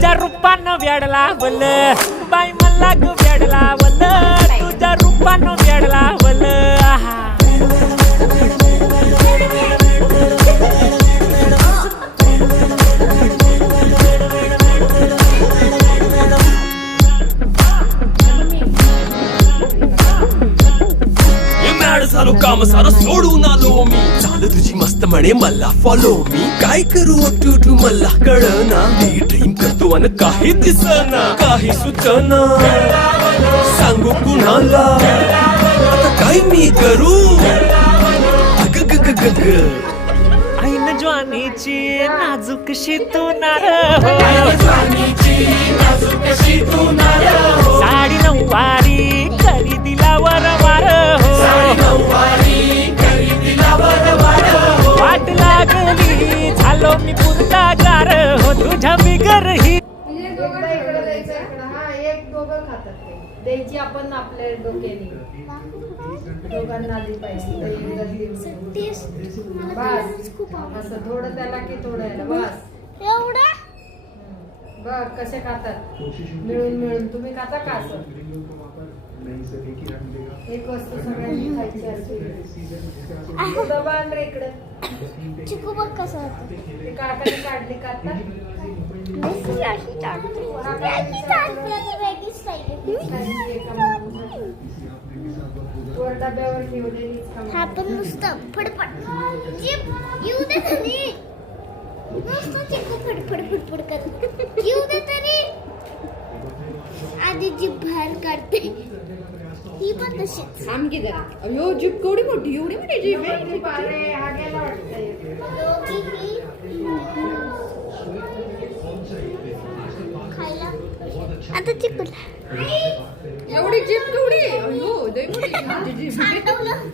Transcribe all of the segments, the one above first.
तुझ्या रूपानं वेड लावलं बाई मला ग वेड लावलं तुझ्या रूपानं वेड लावलं झालो काम सारं सोडून आलो मी झालं तुझी मस्त म्हणे मला फॉलो मी काय करू टू मला कळना मी ड्रीम करतो आणि काही दिसना काही सुचना सांगू कुणाला आता काय मी करू अग ग ग ग ग ऐन ज्वानीची नाजूकशी तू नार साडी नऊवारी करी दिला वरवार वाट लागली झालो मी पुरतागार हो तुझ्या बिगर ही द्यायची आपण आपल्या डोक्याने दोघांना आली पाहिजे बस असं थोडं त्याला की थोडं याला बस एवढा बघ कसे खातात मिळून मिळून तुम्ही खाता का असं एक वस्तू सगळ्यांनी खायची असते डबा आण रे इकडं चिकू बघ कसं होतं ते काकाने काढली का आता वर डब्यावर ठेवलेली हा पण नुसतं फडफड येऊ दे तरी नुसतं चिकू फडफड फडफड करत येऊ दे तरी आधी जीभ बाहेर काढते ही पण तशीच थांब की जरा अयो जीभ केवढी मोठी एवढी मोठी जीभ आहे हा गेला वाटतंय खायला आता चिकूला एवढी जीभ केवढी अयो लय मोठी माझी जीभ सांडवलं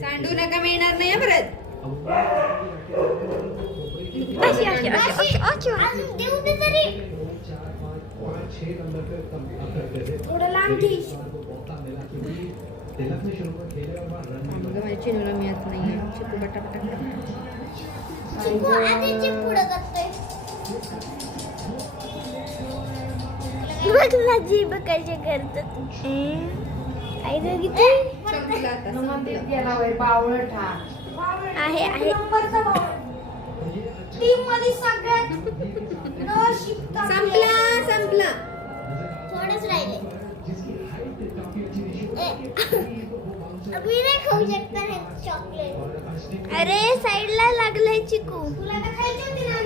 सांडू नका मिळणार नाही परत अजून देऊ दे तरी थोडं लांब ठेव माझ्या चिनूला मिळत नाही चिकू पटापटा चिकू आधी जीभ पुढं करतोय बघ ना जीभ कशी करतात आई बघितली नमंदित गेला वय बावळट हा आहे आहे टीम मध्ये सगळ्यात न शिकता संपला थोडंच राहिले अभी नाही खाऊ शकता हे चॉकलेट अरे साईडला लागलंय चिकू तुला तर खायची होती ना